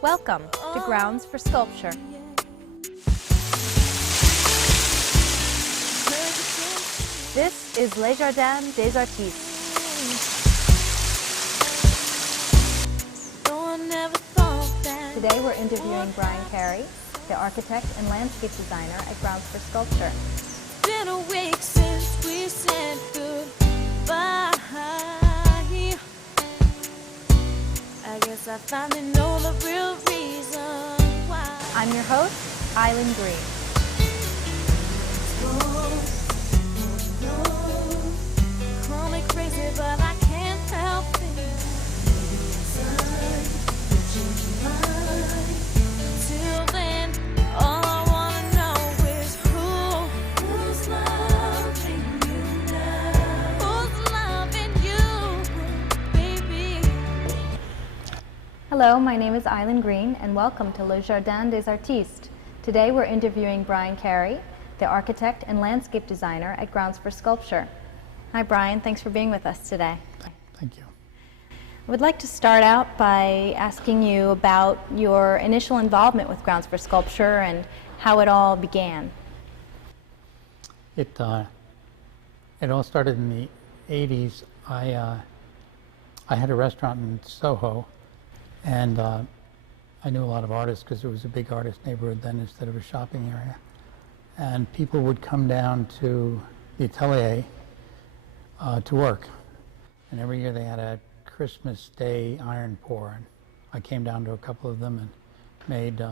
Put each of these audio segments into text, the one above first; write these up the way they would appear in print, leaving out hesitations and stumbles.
Welcome to Grounds for Sculpture. This is Les Jardins des Artistes. Today we're interviewing Brian Carey, the architect and landscape designer at Grounds for Sculpture. It's been a week since we said goodbye. I guess I finally know the real reason why. I'm your host, Eileen Green. Call me crazy, but I can't help it. Till then, all I wanna know is who's loving you now? Who's loving you, baby? Hello, my name is Eileen Green, and welcome to Les Jardins des Artistes. Today we're interviewing Brian Carey, the architect and landscape designer at Grounds for Sculpture. Hi Brian, thanks for being with us today. Thank you. I would like to start out by asking you about your initial involvement with Grounds for Sculpture and how it all began. It all started in the 80s. I had a restaurant in Soho, and I knew a lot of artists because it was a big artist neighborhood then instead of a shopping area. And people would come down to the atelier to work. And every year they had a Christmas Day iron pour. And I came down to a couple of them and made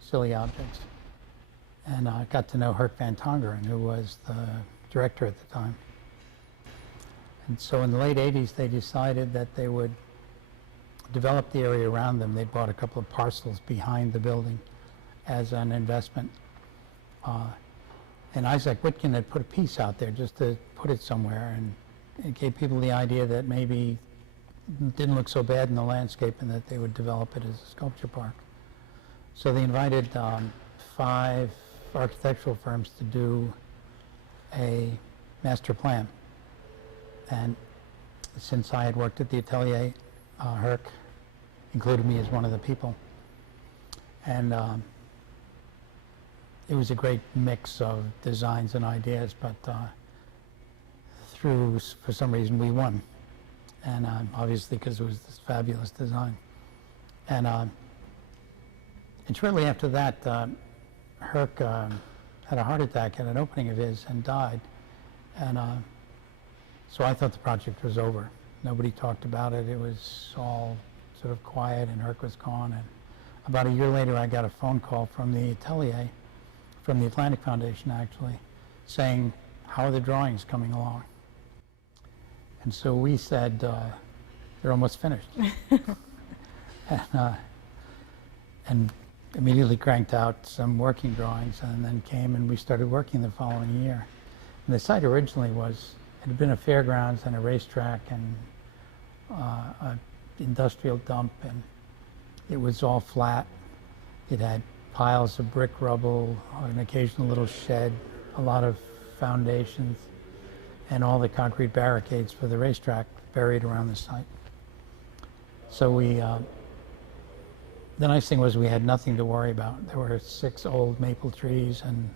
silly objects. And I got to know Herc van Tongeren, who was the director at the time. And so in the late 80s, they decided that they would develop the area around them. They bought a couple of parcels behind the building as an investment. And Isaac Whitkin had put a piece out there just to put it somewhere, and it gave people the idea that maybe it didn't look so bad in the landscape and that they would develop it as a sculpture park. So they invited 5 architectural firms to do a master plan. And since I had worked at the atelier, Herc included me as one of the people. And it was a great mix of designs and ideas, but for some reason, we won. And obviously because it was this fabulous design. And shortly after that, Herc had a heart attack at an opening of his and died. And so I thought the project was over. Nobody talked about it. It was all sort of quiet, and Herc was gone. And about a year later, I got a phone call from the atelier, from the Atlantic Foundation actually, saying, how are the drawings coming along? And so we said, they're almost finished. And immediately cranked out some working drawings, and then came and we started working the following year. And the site originally it had been a fairgrounds and a racetrack and an industrial dump, and it was all flat. It had piles of brick rubble, an occasional little shed, a lot of foundations, and all the concrete barricades for the racetrack buried around the site. So the nice thing was we had nothing to worry about. There were 6 old maple trees, and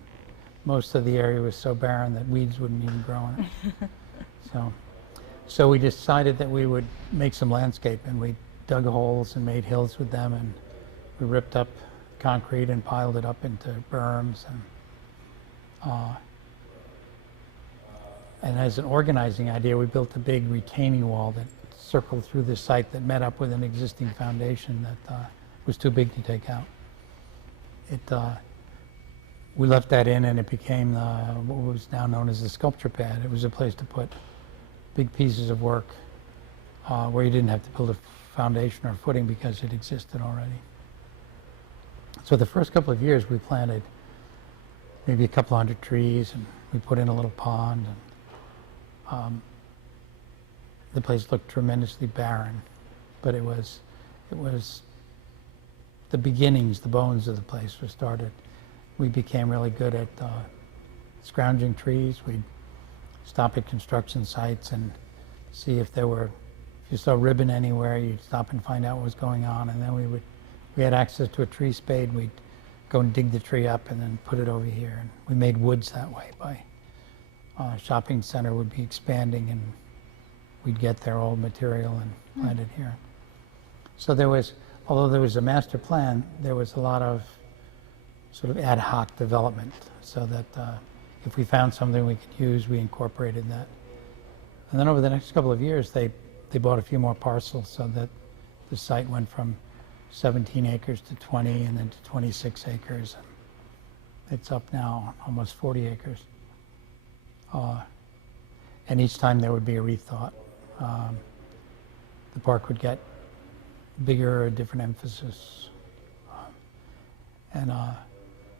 most of the area was so barren that weeds wouldn't even grow in it. So we decided that we would make some landscape, and we dug holes and made hills with them, and we ripped up concrete and piled it up into berms, and as an organizing idea, we built a big retaining wall that circled through the site that met up with an existing foundation that was too big to take out. We left that in, and it became what was now known as the sculpture pad. It was a place to put big pieces of work where you didn't have to build a foundation or footing because it existed already. So the first couple of years we planted maybe a couple hundred trees, and we put in a little pond, and the place looked tremendously barren, but it was the beginnings, the bones of the place were started. We became really good at scrounging trees. We'd stop at construction sites and see if you saw ribbon anywhere, you'd stop and find out what was going on, and then we would we had access to a tree spade, we'd go and dig the tree up and then put it over here. And we made woods that way by shopping center would be expanding, and we'd get their old material and plant it here. So there was, although there was a master plan, there was a lot of sort of ad hoc development, so that if we found something we could use, we incorporated that. And then over the next couple of years, they bought a few more parcels, so that the site went from 17 acres to 20, and then to 26 acres. It's up now almost 40 acres. And each time there would be a rethought. The park would get bigger, a different emphasis. And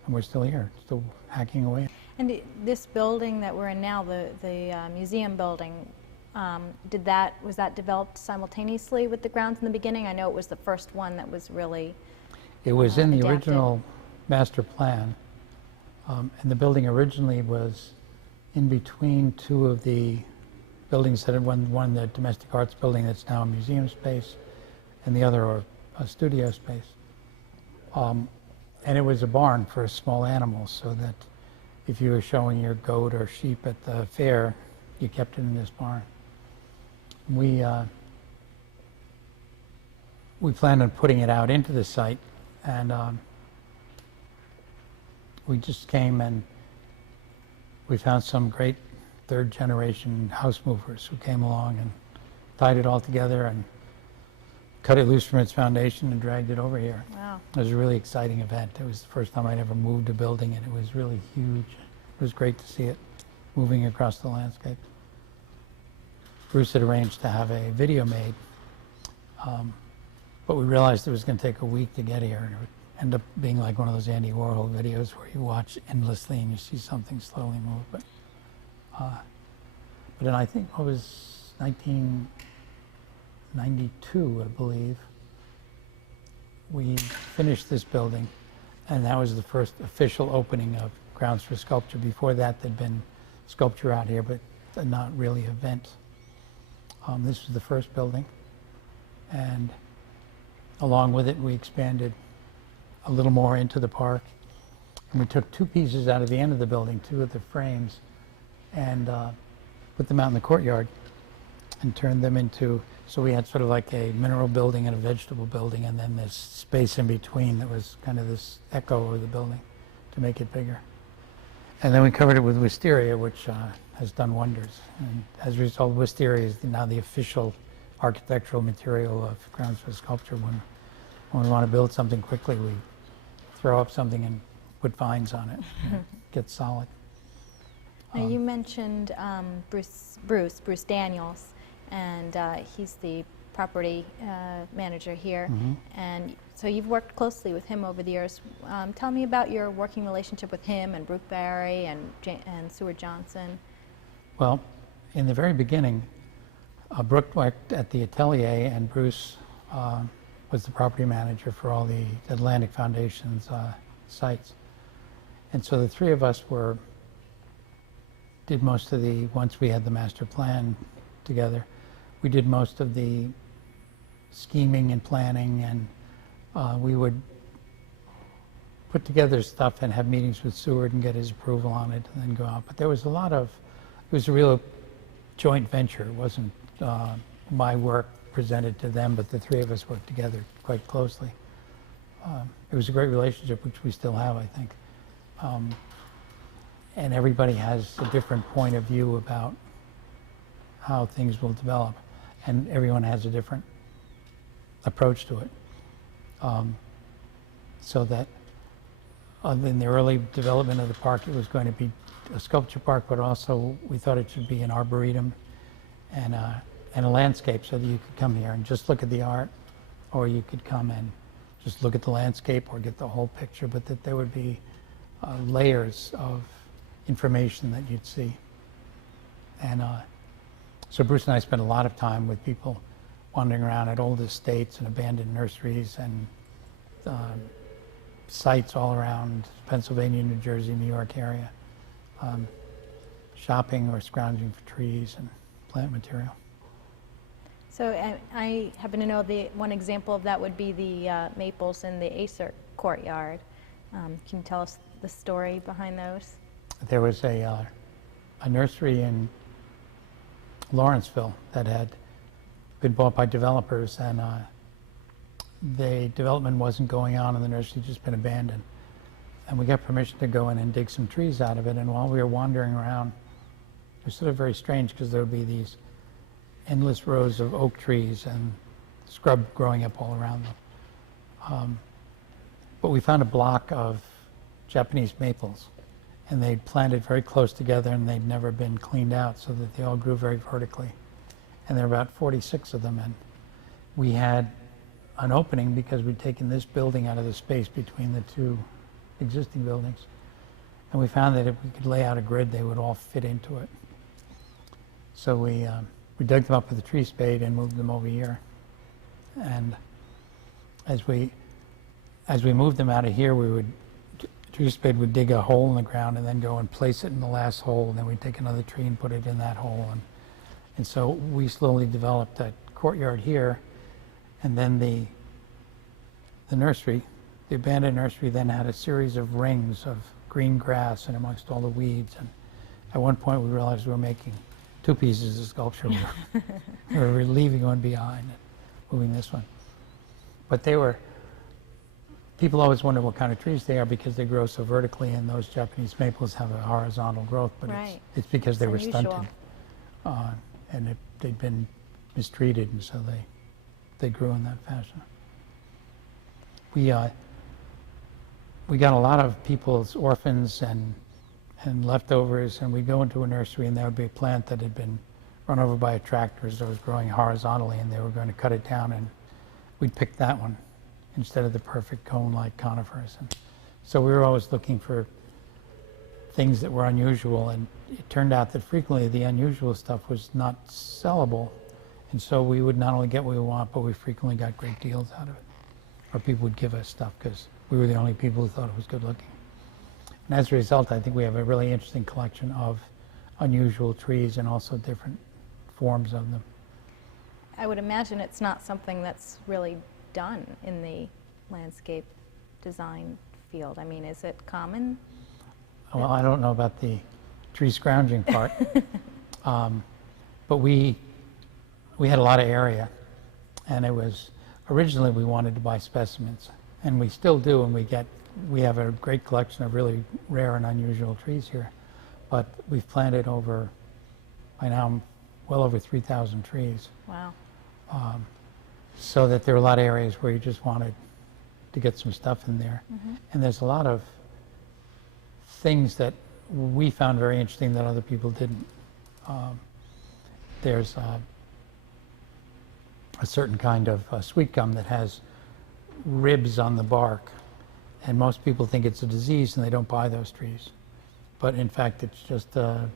we're still here, still hacking away. And this building that we're in now, the museum building, was that developed simultaneously with the grounds in the beginning? I know it was the first one that was really It was in the adapted. original master plan, and the building originally was in between two of the buildings that had one the domestic arts building that's now a museum space, and the other a studio space. And it was a barn for small animals, so that if you were showing your goat or sheep at the fair, you kept it in this barn. We planned on putting it out into the site, and we just came and we found some great third-generation house movers who came along and tied it all together and cut it loose from its foundation and dragged it over here. Wow. It was a really exciting event. It was the first time I'd ever moved a building, and it was really huge. It was great to see it moving across the landscape. Bruce had arranged to have a video made, but we realized it was going to take a week to get here, and it would end up being like one of those Andy Warhol videos where you watch endlessly and you see something slowly move. But then I think it was 1992, I believe, we finished this building, and that was the first official opening of Grounds for Sculpture. Before that, there'd been sculpture out here, but not really events. This was the first building, and along with it, we expanded a little more into the park, and we took two pieces out of the end of the building, two of the frames, and put them out in the courtyard and turned them into, so we had sort of like a mineral building and a vegetable building, and then this space in between that was kind of this echo of the building to make it bigger. And then we covered it with wisteria, which has done wonders. And as a result, wisteria is now the official architectural material of Grounds for Sculpture. When we want to build something quickly, we throw up something and put vines on it. And it gets solid. Now you mentioned Bruce Daniels, and he's the property manager here. Mm-hmm. And so you've worked closely with him over the years. Tell me about your working relationship with him and Brooke Barry and Seward Johnson. Well, in the very beginning, Brooke worked at the Atelier, and Bruce was the property manager for all the Atlantic Foundation's sites. And so the three of us did most of the, once we had the master plan together, we did most of the scheming and planning, and we would put together stuff and have meetings with Seward and get his approval on it and then go out. But there was a lot of, it was a real joint venture. It wasn't my work presented to them, but the three of us worked together quite closely. It was a great relationship, which we still have, I think. And everybody has a different point of view about how things will develop, and everyone has a different approach to it. So that in the early development of the park, it was going to be a sculpture park, but also we thought it should be an arboretum and a landscape, so that you could come here and just look at the art, or you could come and just look at the landscape or get the whole picture, but that there would be layers of information that you'd see. And so Bruce and I spent a lot of time with people wandering around at old estates and abandoned nurseries and sites all around Pennsylvania, New Jersey, New York area, shopping or scrounging for trees and plant material. So I happen to know the one example of that would be the maples in the Acer courtyard. Can you tell us the story behind those? There was a nursery in Lawrenceville that had been bought by developers, and the development wasn't going on, and the nursery had just been abandoned. And we got permission to go in and dig some trees out of it. And while we were wandering around, it was sort of very strange because there would be these endless rows of oak trees and scrub growing up all around them. But we found a block of Japanese maples, and they'd planted very close together, and they'd never been cleaned out, so that they all grew very vertically. And there were about 46 of them, and we had an opening because we'd taken this building out of the space between the two existing buildings. And we found that if we could lay out a grid, they would all fit into it. So we dug them up with a tree spade and moved them over here. And as we moved them out of here, tree spade would dig a hole in the ground and then go and place it in the last hole, and then we'd take another tree and put it in that hole. And so we slowly developed that courtyard here, and then the nursery, the abandoned nursery, then had a series of rings of green grass and amongst all the weeds. And at one point we realized we were making two pieces of sculpture. We were leaving one behind and moving this one. But people always wonder what kind of trees they are because they grow so vertically, and those Japanese maples have a horizontal growth, but Right. it's because they were unusual. stunted. And they'd been mistreated, and so they grew in that fashion. We got a lot of people's orphans and leftovers, and we'd go into a nursery, and there would be a plant that had been run over by a tractor as it was growing horizontally, and they were going to cut it down, and we'd pick that one instead of the perfect cone-like conifers. And so we were always looking for things that were unusual, and it turned out that frequently the unusual stuff was not sellable, and so we would not only get what we want, but we frequently got great deals out of it. Or people would give us stuff because we were the only people who thought it was good looking. And as a result, I think we have a really interesting collection of unusual trees and also different forms of them. I would imagine it's not something that's really done in the landscape design field. I mean, is it common? Well, I don't know about the tree scrounging part, but we had a lot of area, and it was originally we wanted to buy specimens, and we still do, and we have a great collection of really rare and unusual trees here, but we've planted by now well over 3,000 trees. Wow. So that there are a lot of areas where you just wanted to get some stuff in there. Mm-hmm. And there's a lot of things that we found very interesting that other people didn't. There's a certain kind of sweet gum that has ribs on the bark, and most people think it's a disease and they don't buy those trees. But in fact, it's just a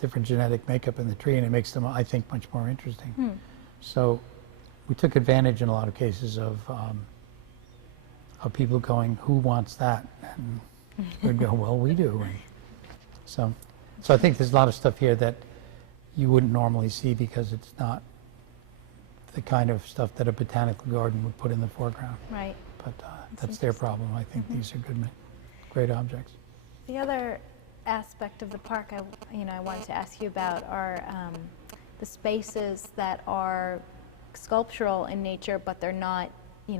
different genetic makeup in the tree, and it makes them, I think, much more interesting. So we took advantage in a lot of cases of people going, "Who wants that?" And we'd go, "Well, we do." So I think there's a lot of stuff here that you wouldn't normally see because it's not the kind of stuff that a botanical garden would put in the foreground. Right. But that's their problem. I think these are great objects. The other aspect of the park I wanted to ask you about are the spaces that are sculptural in nature, but they're not, you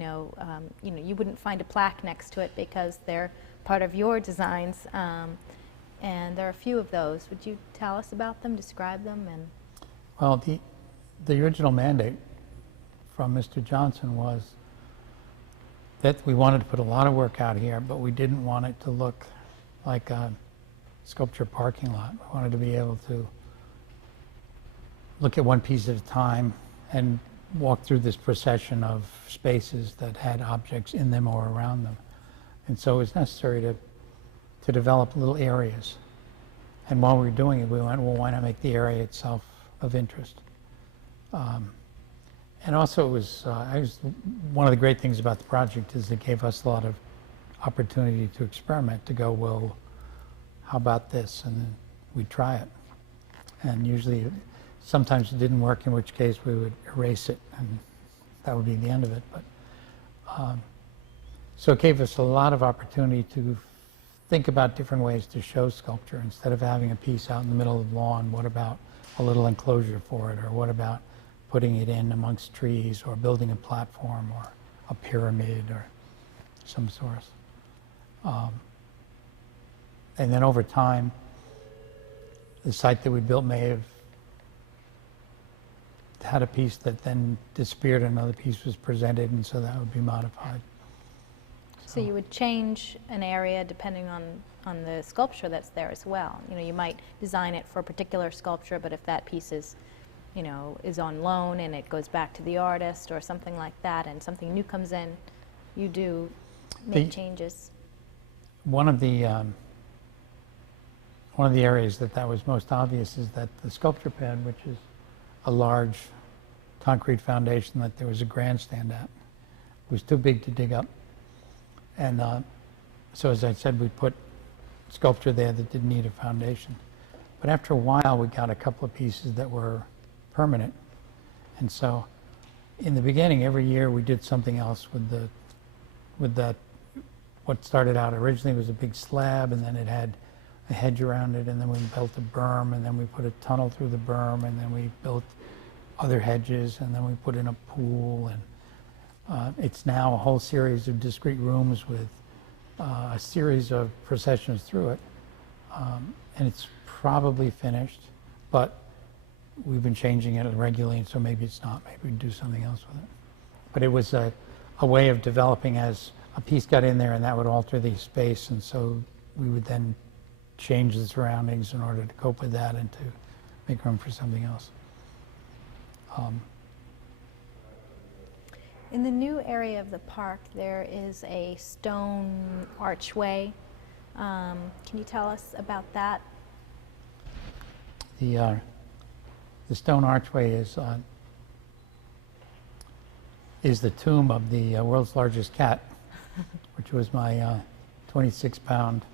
wouldn't find a plaque next to it because they're part of your designs, and there are a few of those. Would you tell us about them, describe them? And well, the original mandate from Mr. Johnson was that we wanted to put a lot of work out here, but we didn't want it to look like a sculpture parking lot. We wanted to be able to look at one piece at a time and walk through this procession of spaces that had objects in them or around them. And so it was necessary to develop little areas. And while we were doing it, we went, well, why not make the area itself of interest? And also it was one of the great things about the project is it gave us a lot of opportunity to experiment, to go, well, how about this? And then we'd try it. And usually Sometimes it didn't work, in which case we would erase it, and that would be the end of it. But so it gave us a lot of opportunity to think about different ways to show sculpture. Instead of having a piece out in the middle of the lawn, what about a little enclosure for it, or what about putting it in amongst trees, or building a platform, or a pyramid, or some sort. And then over time, the site that we built may have had a piece that then disappeared, another piece was presented, and so that would be modified. So you would change an area depending on the sculpture that's there as well. You know, you might design it for a particular sculpture, but if that piece is, you know, is on loan and it goes back to the artist or something like that, and something new comes in, you do make changes. One of the areas that was most obvious is that the sculpture pad, which is a large concrete foundation that there was a grandstand at, was too big to dig up. And so, as I said, we put sculpture there that didn't need a foundation. But after a while, we got a couple of pieces that were permanent. And so, in the beginning, every year we did something else with that. What started out originally was a big slab, and then it had a hedge around it, and then we built a berm, and then we put a tunnel through the berm, and then we built other hedges, and then we put in a pool, and it's now a whole series of discrete rooms with a series of processions through it, and it's probably finished, but we've been changing it regularly, and so maybe it's not. Maybe we can do something else with it. But it was a way of developing as a piece got in there, and that would alter the space, and so we would then change the surroundings in order to cope with that and to make room for something else. In the new area of the park, there is a stone archway. Can you tell us about that? The stone archway is the tomb of the world's largest cat, which was my 26-pound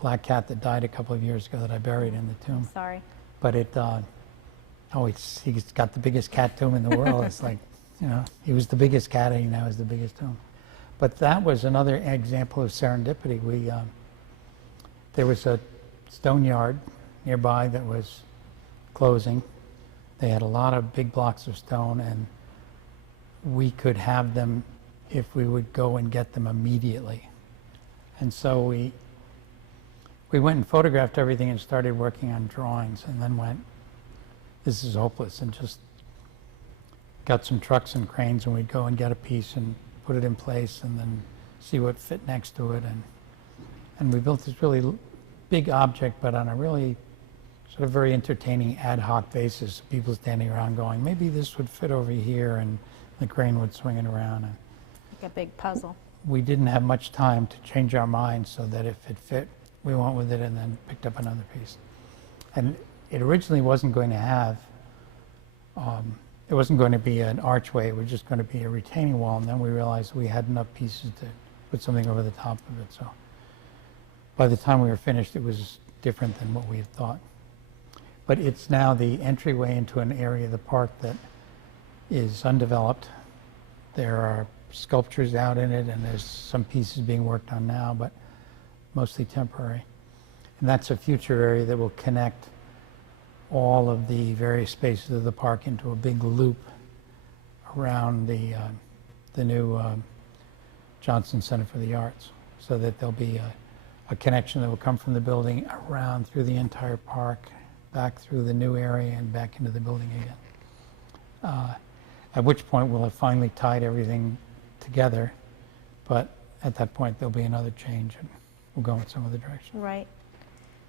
black cat that died a couple of years ago that I buried in the tomb. I'm sorry. But he's got the biggest cat tomb in the world. It's like, you know, he was the biggest cat, and he now is the biggest tomb. But that was another example of serendipity. There was a stone yard nearby that was closing. They had a lot of big blocks of stone, and we could have them if we would go and get them immediately. And so we went and photographed everything and started working on drawings, and then went, this is hopeless, and just got some trucks and cranes, and we'd go and get a piece and put it in place and then see what fit next to it. And we built this really big object, but on a really sort of very entertaining ad hoc basis. People standing around going, maybe this would fit over here, and the crane would swing it around. And Like a big puzzle. we didn't have much time to change our minds, so that if it fit, we went with it and then picked up another piece. And it originally wasn't going to have, it wasn't going to be an archway, it was just going to be a retaining wall, and then we realized we had enough pieces to put something over the top of it. So by the time we were finished, it was different than what we had thought. But it's now the entryway into an area of the park that is undeveloped. There are sculptures out in it, and there's some pieces being worked on now, but mostly temporary. And that's a future area that will connect all of the various spaces of the park into a big loop around the new Johnson Center for the Arts, so that there'll be a connection that will come from the building around through the entire park, back through the new area, and back into the building again. At which point we'll have finally tied everything together, but at that point there'll be another change, and we'll go in some other direction. Right.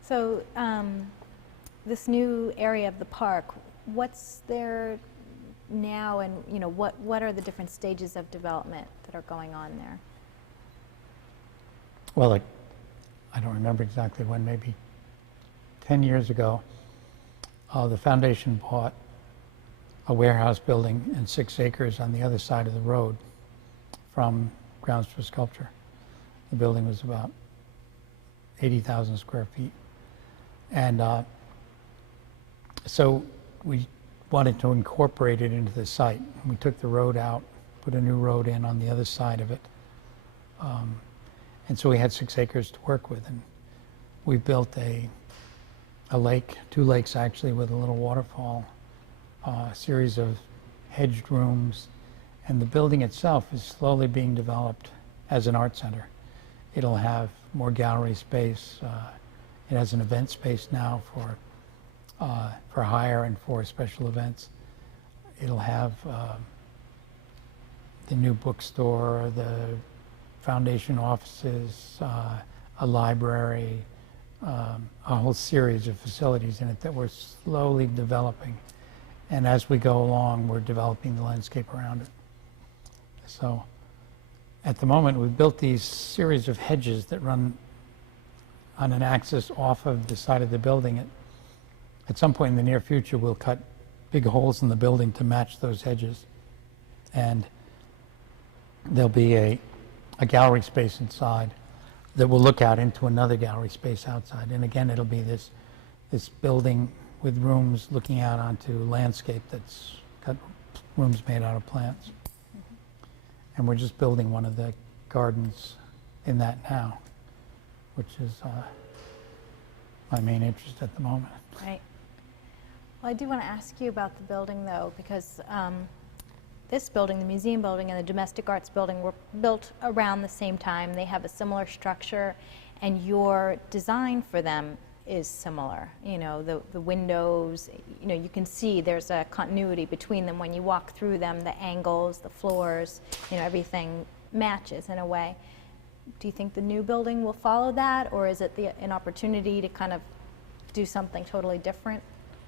So this new area of the park, what's there now, and what are the different stages of development that are going on there? Well, I don't remember exactly when, maybe 10 years ago, the foundation bought a warehouse building and 6 acres on the other side of the road from Grounds for Sculpture. The building was about 80,000 square feet. And So we wanted to incorporate it into the site. We took the road out, put a new road in on the other side of it. And so we had 6 acres to work with. And we built a lake, 2 lakes actually, with a little waterfall, a series of hedged rooms. And the building itself is slowly being developed as an art center. It'll have more gallery space. It has an event space now for hire and for special events. It'll have the new bookstore, the foundation offices, a library, a whole series of facilities in it that we're slowly developing. And as we go along, we're developing the landscape around it. So at the moment, we've built these series of hedges that run on an axis off of the side of the building. At some point in the near future, we'll cut big holes in the building to match those hedges. And there'll be a gallery space inside that will look out into another gallery space outside. And again, it'll be this building with rooms looking out onto landscape that's got rooms made out of plants. And we're just building one of the gardens in that now, which is my main interest at the moment. Right. Well, I do want to ask you about the building, though, because this building, the museum building and the domestic arts building, were built around the same time. They have a similar structure, and your design for them is similar. You know, the windows, you know, you can see there's a continuity between them when you walk through them, the angles, the floors, you know, everything matches in a way. Do you think the new building will follow that, or is it an opportunity to kind of do something totally different?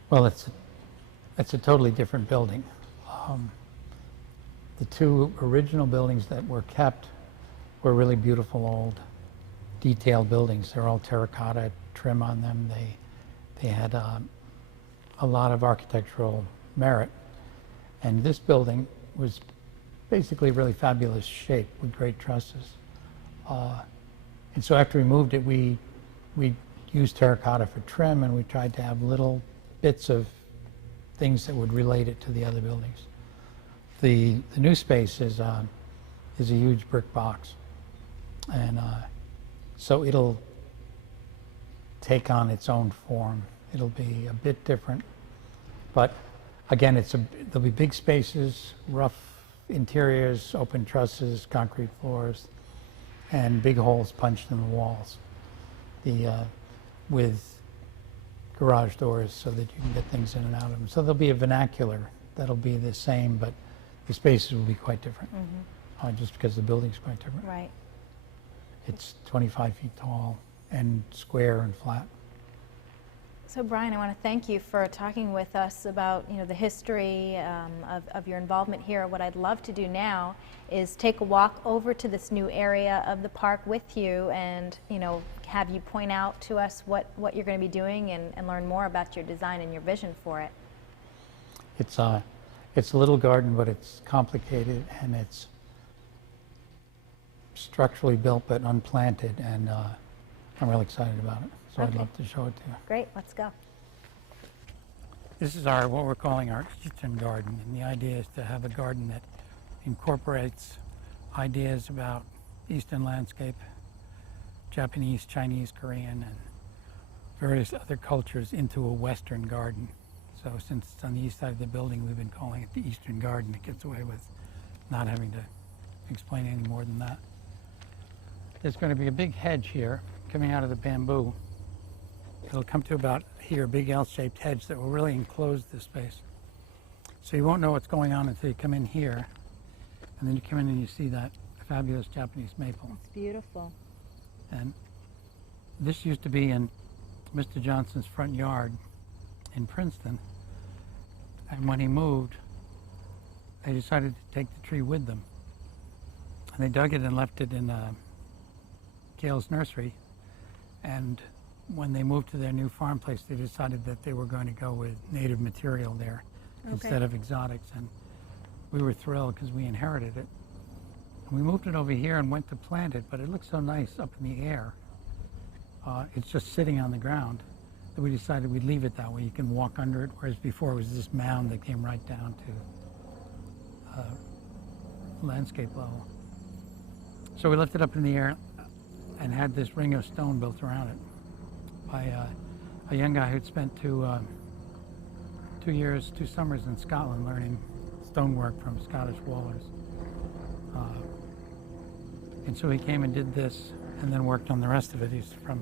Well, it's a totally different building. The 2 original buildings that were kept were really beautiful old detailed buildings. They're all terracotta trim on them. They had a lot of architectural merit. And this building was basically really fabulous shape with great trusses. And so after we moved it, we used terracotta for trim, and we tried to have little bits of things that would relate it to the other buildings. The new space is a huge brick box, and so it'll take on its own form. It'll be a bit different, but again, there'll be big spaces, rough interiors, open trusses, concrete floors, and big holes punched in the walls. With garage doors so that you can get things in and out of them. So there'll be a vernacular that'll be the same, but the spaces will be quite different, just because the building's quite different. Right. It's 25 feet tall and square and flat. So Brian, I want to thank you for talking with us about, you know, the history of your involvement here. What I'd love to do now is take a walk over to this new area of the park with you, and, you know, have you point out to us what you're going to be doing, and learn more about your design and your vision for it. It's a little garden, but it's complicated, and it's structurally built but unplanted, and I'm really excited about it. So Okay. I'd love to show it to you. Great, let's go. This is what we're calling our Eastern garden, and the idea is to have a garden that incorporates ideas about Eastern landscape, Japanese, Chinese, Korean, and various other cultures into a Western garden. So since it's on the east side of the building, we've been calling it the Eastern Garden. It gets away with not having to explain any more than that. There's going to be a big hedge here coming out of the bamboo. It'll come to about here, a big L-shaped hedge that will really enclose this space. So you won't know what's going on until you come in here, and then you come in and you see that fabulous Japanese maple. It's beautiful. And this used to be in Mr. Johnson's front yard in Princeton. And when he moved, they decided to take the tree with them. And they dug it and left it in Gale's nursery. And when they moved to their new farm place, they decided that they were going to go with native material there instead of exotics. And we were thrilled because we inherited it. And we moved it over here and went to plant it, but it looks so nice up in the air. It's just sitting on the ground. that we decided we'd leave it that way. You can walk under it, whereas before it was this mound that came right down to landscape level. So we left it up in the air and had this ring of stone built around it by a young guy who'd spent 2 summers in Scotland learning stonework from Scottish wallers. And so he came and did this and then worked on the rest of it. He's from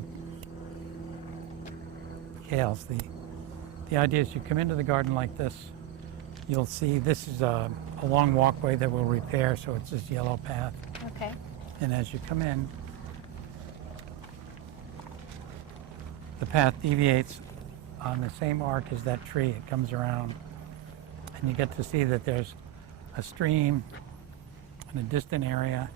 Kales. The idea is you come into the garden like this, you'll see this is a long walkway that we'll repair, so it's this yellow path. Okay. And as you come in, the path deviates on the same arc as that tree. It comes around, and you get to see that there's a stream in a distant area.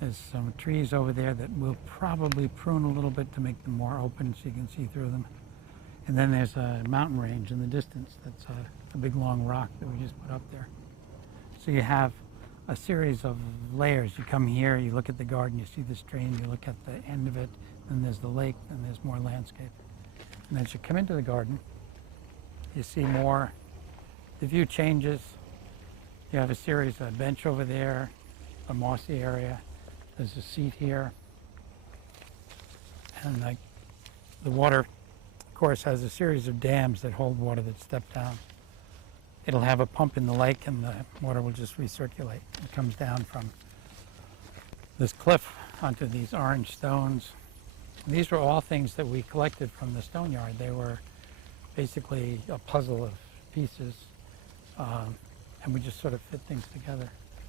There's some trees over there that we'll probably prune a little bit to make them more open so you can see through them. And then there's a mountain range in the distance that's a big long rock that we just put up there. So you have a series of layers. You come here, you look at the garden, you see the stream, you look at the end of it, then there's the lake, then there's more landscape. And as you come into the garden, you see more, the view changes. You have a series, a bench over there, a mossy area. There's a seat here. And the water, of course, has a series of dams that hold water that step down. It'll have a pump in the lake and the water will just recirculate. It comes down from this cliff onto these orange stones. These were all things that we collected from the stone yard. They were basically a puzzle of pieces, and we just sort of fit things together.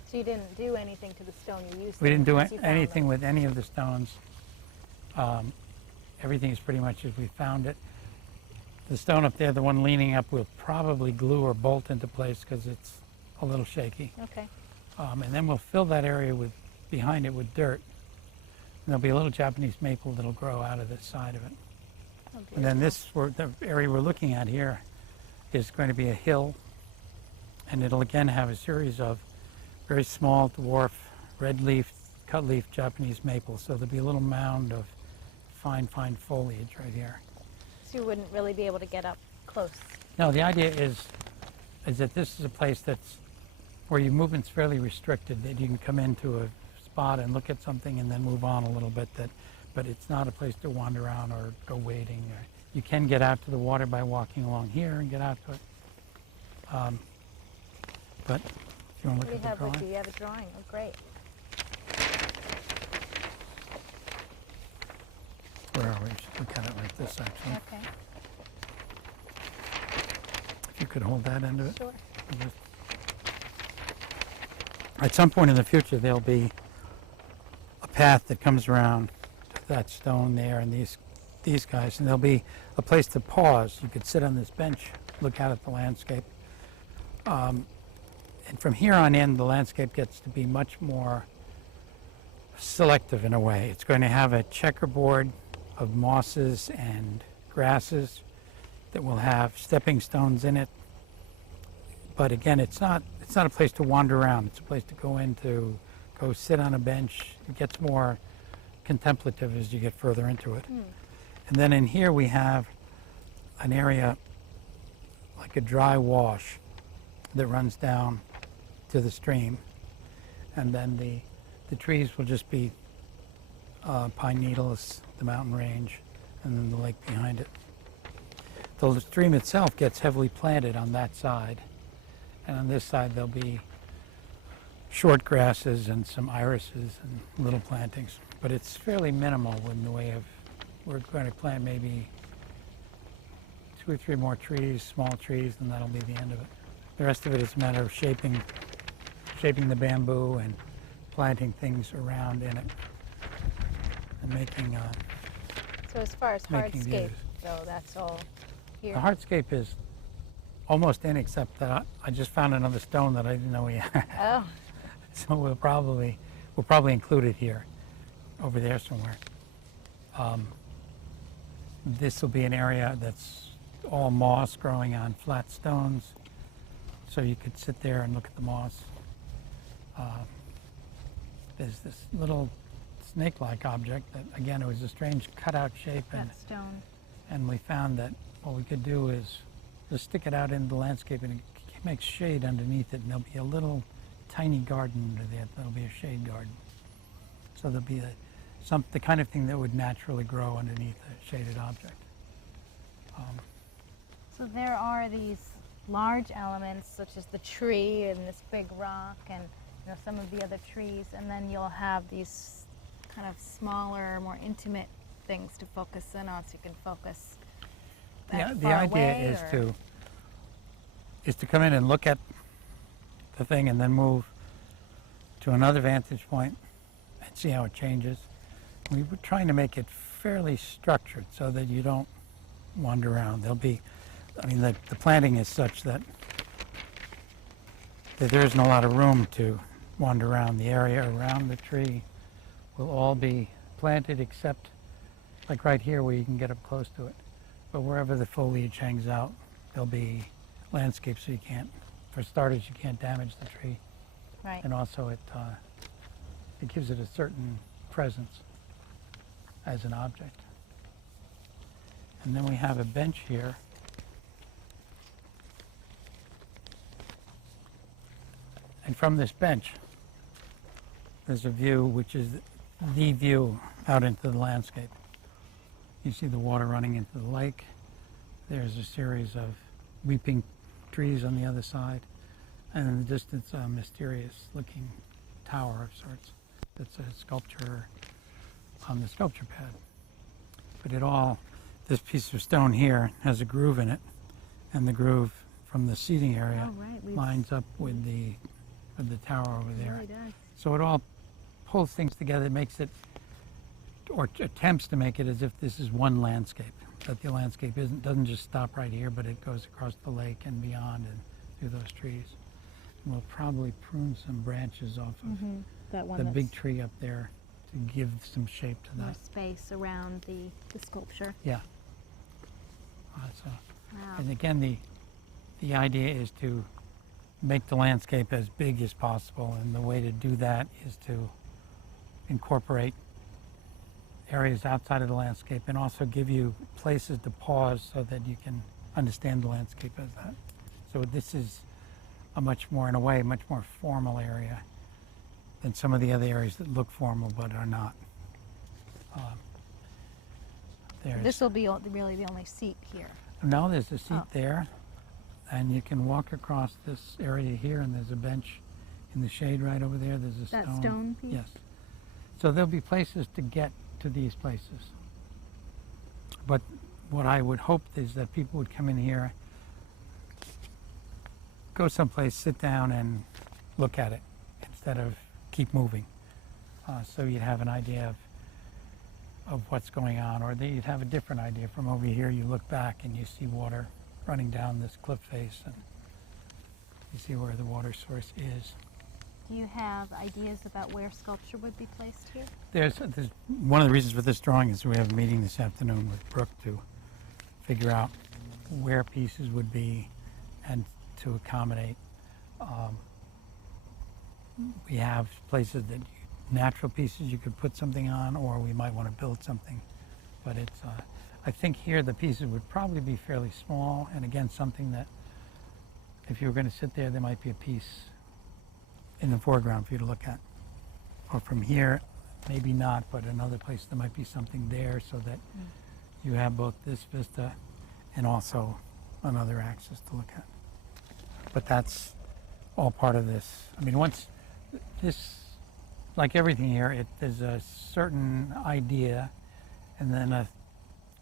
So you didn't do anything to the stone, you used We didn't do as you found anything them. with any of the stones. Everything is pretty much as we found it. The stone up there, the one leaning up, we'll probably glue or bolt into place because it's a little shaky. Okay. And then we'll fill that area behind it with dirt. And there'll be a little Japanese maple that'll grow out of the side of it. Oh, And then beautiful. the area we're looking at here is going to be a hill, and it'll again have a series of very small dwarf red leaf, cut leaf Japanese maple. So there'll be a little mound of fine foliage right here. So you wouldn't really be able to get up close. No, the idea is that this is a place where your movement's fairly restricted, that you can come into a spot and look at something and then move on a little bit, but it's not a place to wander around or go wading. You can get out to the water by walking along here and get out to it. But if you want to look at the drawing. Do you have a drawing? Oh, great. Where are we? Should look at it like this, actually. Okay. If you could hold that end of it. Sure. At some point in the future, there'll be a path that comes around to that stone there and these guys, and there'll be a place to pause. You could sit on this bench, look out at the landscape. And from here on in, the landscape gets to be much more selective in a way. It's going to have a checkerboard of mosses and grasses that will have stepping stones in it. But again, it's not a place to wander around. It's a place to go sit on a bench. It gets more contemplative as you get further into it. And then in here we have an area like a dry wash that runs down to the stream. And then the trees will just be pine needles, the mountain range, and then the lake behind it. The stream itself gets heavily planted on that side. And on this side there'll be short grasses and some irises and little plantings. But it's fairly minimal in the way of, we're going to plant maybe 2 or 3 more trees, small trees, and that'll be the end of it. The rest of it is a matter of shaping the bamboo and planting things around in it and making So as far as making hardscape, views. though, that's all here. The hardscape is almost in, except that I just found another stone that I didn't know we had. Oh, So we'll probably include it here, over there somewhere. This will be an area that's all moss growing on flat stones, so you could sit there and look at the moss. There's this little snake-like object that, again, it was a strange cutout shape, that stone. And we found that what we could do is just stick it out into the landscape and it makes shade underneath it, and there'll be a little tiny garden under there. There'll be a shade garden. So there'll be the kind of thing that would naturally grow underneath a shaded object. So there are these large elements such as the tree and this big rock and some of the other trees, and then you'll have these kind of smaller, more intimate things to focus in on, so you can focus The idea is to come in and look at the thing and then move to another vantage point and see how it changes. We were trying to make it fairly structured so that you don't wander around. The planting is such that there isn't a lot of room to wander around. The area around the tree will all be planted except like right here where you can get up close to it. But wherever the foliage hangs out, there'll be landscape, so you can't, for starters, you can't damage the tree. Right. And also it gives it a certain presence as an object. And then we have a bench here. And from this bench, there's a view which is the view out into the landscape. You see the water running into the lake. There's a series of weeping trees on the other side. And in the distance, a mysterious-looking tower of sorts. It's a sculpture on the sculpture pad. But this piece of stone here has a groove in it, and the groove from the seating area lines up with the tower over there. It really does. So it all pulls things together. It makes it, or attempts to make it, as if this is one landscape. That the landscape doesn't just stop right here, but it goes across the lake and beyond and through those trees. And we'll probably prune some branches off of the big tree up there to give some shape to that. More space around the sculpture. Yeah. Wow. And again, the idea is to make the landscape as big as possible, and the way to do that is to incorporate areas outside of the landscape and also give you places to pause so that you can understand the landscape as that. So this is in a way, much more formal area than some of the other areas that look formal but are not. This will be really the only seat here. No, there's a seat there, and you can walk across this area here, and there's a bench in the shade right over there. There's a stone. That stone piece? Yes. So there'll be places to get to these places. But what I would hope is that people would come in here, go someplace, sit down, and look at it instead of keep moving. So you'd have an idea of what's going on, or you'd have a different idea. From over here, you look back and you see water running down this cliff face, and you see where the water source is. Do you have ideas about where sculpture would be placed here? There's one of the reasons for this drawing is we have a meeting this afternoon with Brooke to figure out where pieces would be and to accommodate. We have places that natural pieces you could put something on, or we might want to build something. But I think here the pieces would probably be fairly small, and again, something that if you were going to sit there might be a piece in the foreground for you to look at. Or from here, maybe not, but another place there might be something there so that you have both this vista and also another axis to look at. But that's all part of this. I mean, once this, like everything here, there's a certain idea and then a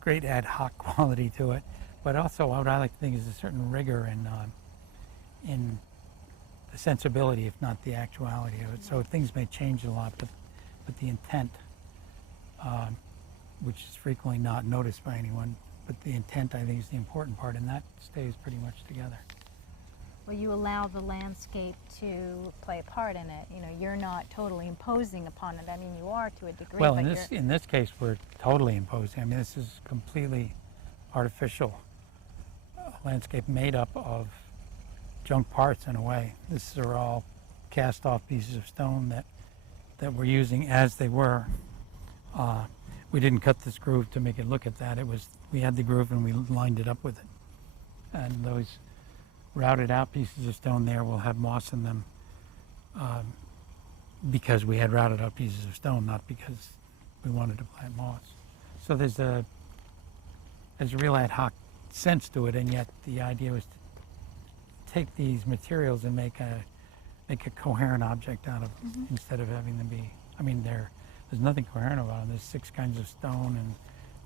great ad hoc quality to it. But also what I like to think is a certain rigor in the sensibility, if not the actuality of it. So things may change a lot, but the intent, which is frequently not noticed by anyone, but the intent, I think, is the important part, and that stays pretty much together. Well, you allow the landscape to play a part in it. You know, you're not totally imposing upon it. I mean, you are to a degree. Well, but in this case, we're totally imposing. I mean, this is completely artificial landscape made up of junk parts in a way. These are all cast-off pieces of stone that we're using as they were. We didn't cut this groove to make it look at that. It was we had the groove and we lined it up with it. And those routed out pieces of stone there will have moss in them because we had routed out pieces of stone, not because we wanted to plant moss. So there's a real ad hoc sense to it, and yet the idea was to take these materials and make a coherent object out of them instead of having them be, I mean, there's nothing coherent about them. There's 6 kinds of stone, and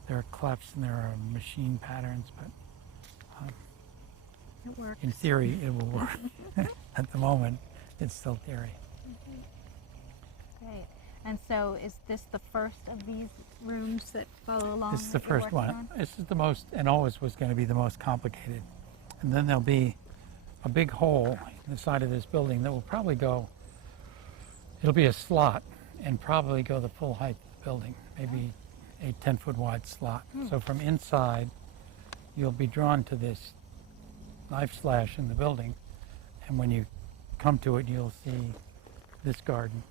there are clefts and there are machine patterns, but It works. in theory it will work. At the moment, it's still theory. Great. And so is this the first of these rooms that follow along? This is the that you're first working one. on? This is the most, and always was going to be the most complicated. And then there'll be a big hole in the side of this building that will probably go, it'll be a slot and probably go the full height of the building, maybe a 10-foot wide slot. So from inside, you'll be drawn to this knife slash in the building, and when you come to it, you'll see this garden.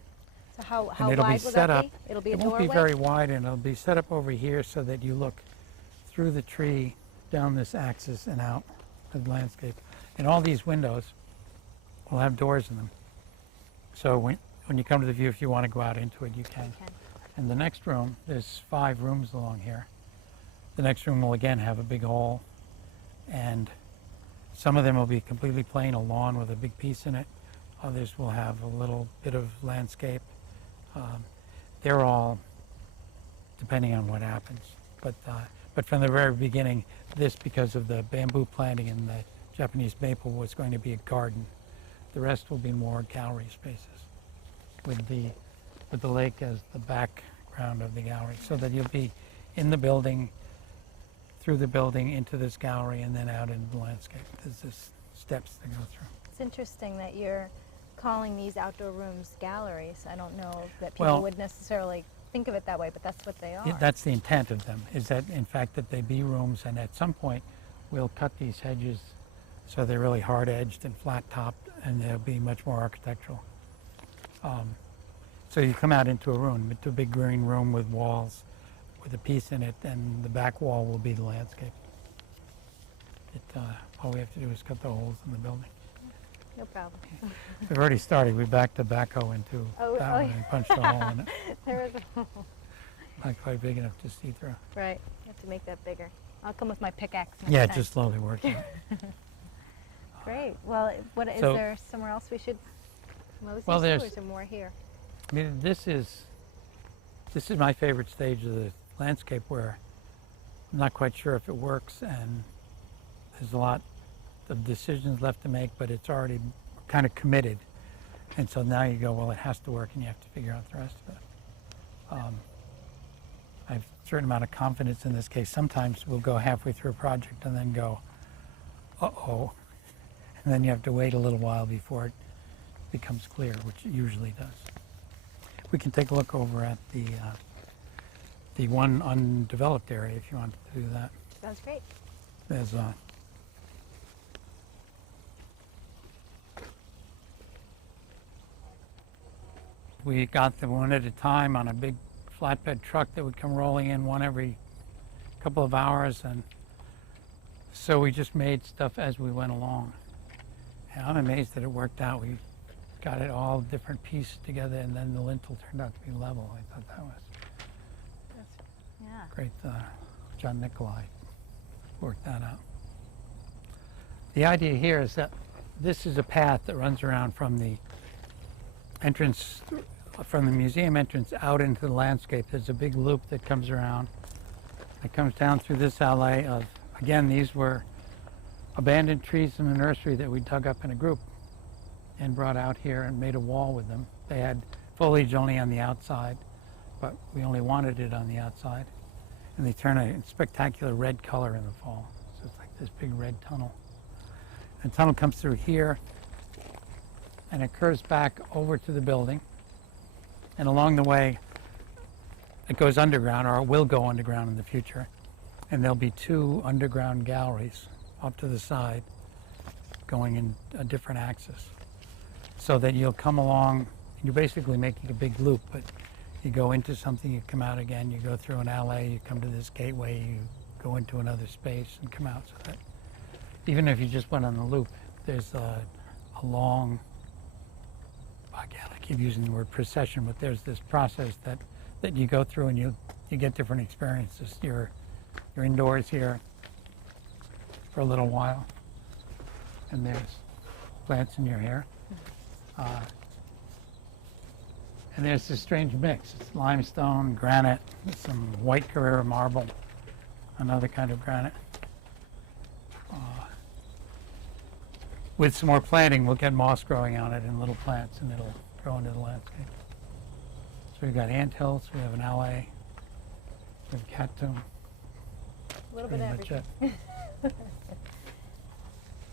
So how And it'll be wide will set that up. be? It'll be a It doorway? won't be very wide, and it'll be set up over here so that you look through the tree, down this axis, and out to the landscape. And all these windows will have doors in them. So when you come to the view, if you want to go out into it, you can. Okay. And the next room, there's 5 rooms along here. The next room will again have a big hall, and some of them will be completely plain, a lawn with a big piece in it. Others will have a little bit of landscape. They're all depending on what happens. But from the very beginning, this, because of the bamboo planting and the Japanese maple, was going to be a garden. The rest will be more gallery spaces, with the lake as the background of the gallery, so that you'll be in the building, through the building, into this gallery, and then out into the landscape. There's just steps to go through. It's interesting that you're calling these outdoor rooms galleries. I don't know that people Well, would necessarily think of it that way, but that's what they are. That's the intent of them, is that in fact that they be rooms, and at some point we'll cut these hedges so they're really hard edged and flat topped, and they'll be much more architectural. So you come out into a room, into a big green room with walls, with a piece in it, and the back wall will be the landscape. All we have to do is cut the holes in the building. No problem. We've already started. We backed the backhoe into Oh, that oh, one yeah. and punched a hole in it. There is a Not quite big enough to see through. right. You have to make that bigger. I'll come with my pickaxe next Yeah, time. just slowly working. Great. Well, what is So- there somewhere else we should mosey Well, to, or there's- is there more here? I mean, this is my favorite stage of the landscape, where I'm not quite sure if it works, and there's a lot of decisions left to make, but it's already kind of committed. And so now you go, well, it has to work, and you have to figure out the rest of it. I have a certain amount of confidence in this case. Sometimes we'll go halfway through a project and then go, uh-oh. And then you have to wait a little while before it becomes clear, which it usually does. We can take a look over at the one undeveloped area if you want to do that. Sounds great. There's we got them one at a time on a big flatbed truck that would come rolling in, one every couple of hours, and so we just made stuff as we went along. And I'm amazed that it worked out. We got it all different pieces together, and then the lintel turned out to be level. I thought that was Yeah. great. John Nicolai worked that out. The idea here is that this is a path that runs around from the entrance, from the museum entrance out into the landscape. There's a big loop that comes around. It comes down through this alley of, again, these were abandoned trees in the nursery that we dug up in a group and brought out here and made a wall with them. They had foliage only on the outside, but we only wanted it on the outside. And they turn a spectacular red color in the fall. So it's like this big red tunnel. And the tunnel comes through here and it curves back over to the building. And along the way, it goes underground, or it will go underground in the future. And there'll be 2 underground galleries off to the side going in a different axis. So that you'll come along, you're basically making a big loop, but you go into something, you come out again, you go through an alley, you come to this gateway, you go into another space and come out. So that even if you just went on the loop, there's a long, again, I keep using the word procession, but there's this process that you go through and you get different experiences. You're indoors here for a little while, and there's plants in your hair. And there's this strange mix. It's limestone, granite, some white Carrara marble, another kind of granite. With some more planting, we'll get moss growing on it and little plants, and it'll grow into the landscape. So we've got anthills, we have an alley, we have cat tomb. A little bit of everything.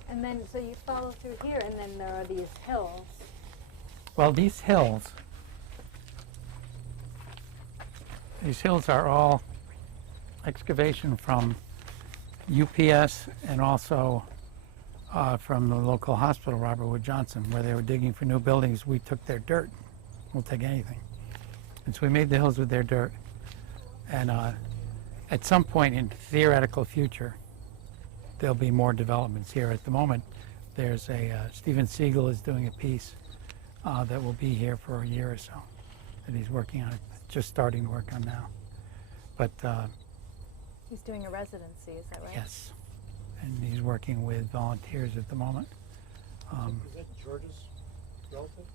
And then, so you follow through here, and then there are these hills. Well, these hills are all excavation from UPS and also from the local hospital, Robert Wood Johnson, where they were digging for new buildings. We took their dirt. We'll take anything. And so we made the hills with their dirt. And at some point in the theoretical future, there'll be more developments here. At the moment, there's Stephen Siegel is doing a piece that will be here for a year or so that he's working on, just starting to work on now. But He's doing a residency, is that right? yes, and he's working with volunteers at the moment. Is that George's relative?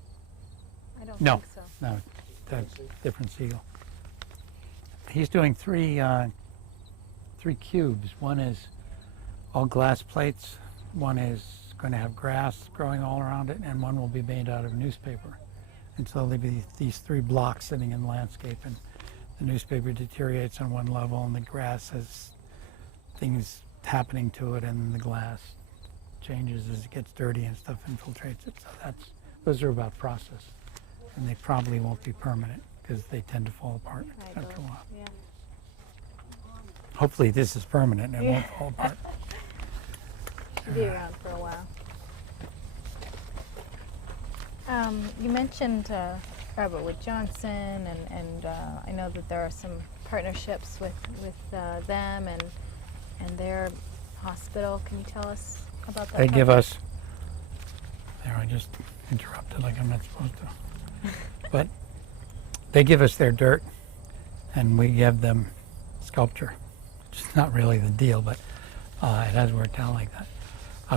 I don't No, think so. no, that's different Siegel. He's doing three cubes. One is all glass plates, one is going to have grass growing all around it, and one will be made out of newspaper. And so there'll be these three blocks sitting in landscape, and the newspaper deteriorates on one level, and the grass has things happening to it, and the glass changes as it gets dirty and stuff infiltrates it. So those are about process, and they probably won't be permanent because they tend to fall apart I after a don't- while. Yeah. Hopefully this is permanent and it won't fall apart. Should be around for a while. You mentioned Robert Wood Johnson, and I know that there are some partnerships with them and their hospital. Can you tell us about that? They give us, there I just interrupted like I'm not supposed to, but they give us their dirt and we give them sculpture, which is not really the deal, but it has worked out like that.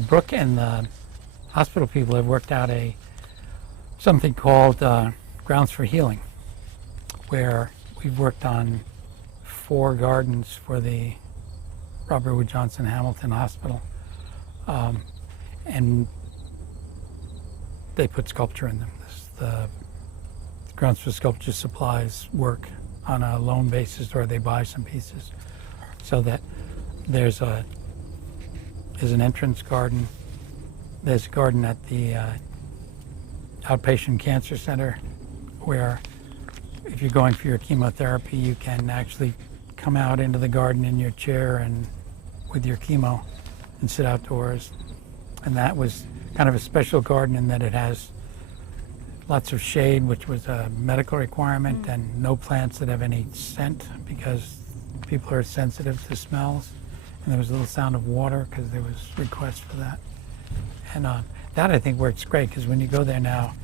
Brooke and the hospital people have worked out something called Grounds for Healing, where we've worked on 4 gardens for the Robert Wood Johnson Hamilton Hospital, and they put sculpture in them. The Grounds for Sculpture supplies work on a loan basis, or they buy some pieces, so that there's an entrance garden. There's a garden at the outpatient cancer center where if you're going for your chemotherapy, you can actually come out into the garden in your chair and with your chemo and sit outdoors. And that was kind of a special garden in that it has lots of shade, which was a medical requirement, and no plants that have any scent because people are sensitive to smells. And there was a little sound of water because there was requests for that. And that I think works great because when you go there now,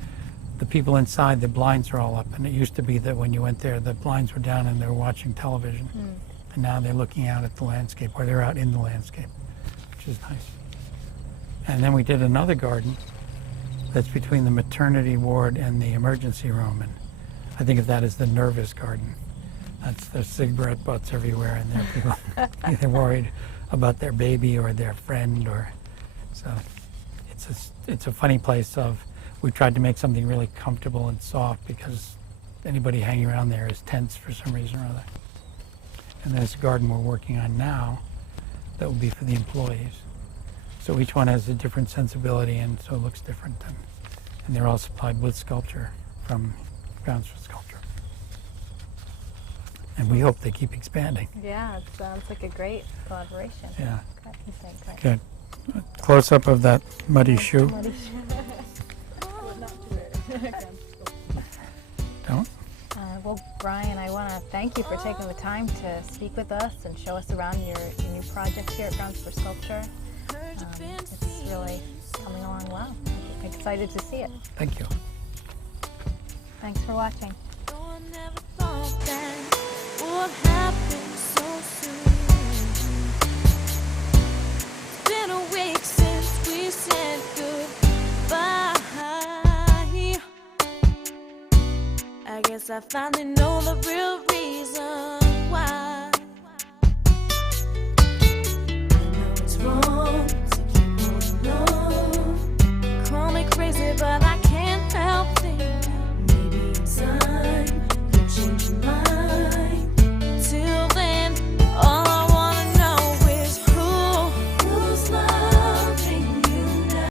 the people inside, the blinds are all up. And it used to be that when you went there, the blinds were down and they were watching television. And now they're looking out at the landscape, or they're out in the landscape, which is nice. And then we did another garden that's between the maternity ward and the emergency room. And I think of that as the nervous garden. There's cigarette butts everywhere, and there are people either worried about their baby or their friend, or so. It's a funny place. We tried to make something really comfortable and soft because anybody hanging around there is tense for some reason or other. And there's a garden we're working on now that will be for the employees. So each one has a different sensibility, and so it looks different. And they're all supplied with sculpture from Grounds for Sculpture. And we hope they keep expanding. Yeah, it sounds like a great collaboration. Yeah. Okay. Good. Close up of that muddy shoe. Don't. Well, Brian, I want to thank thank you for taking the time to speak with us and show us around your new project here at Grounds for Sculpture. It's really coming along well. I'm excited to see it. Thank you. Thanks for watching. I never thought that would happen so soon. It's been a week since we said goodbye. I guess I finally know the real reason why. I know it's wrong to keep holding on. Call me crazy, but I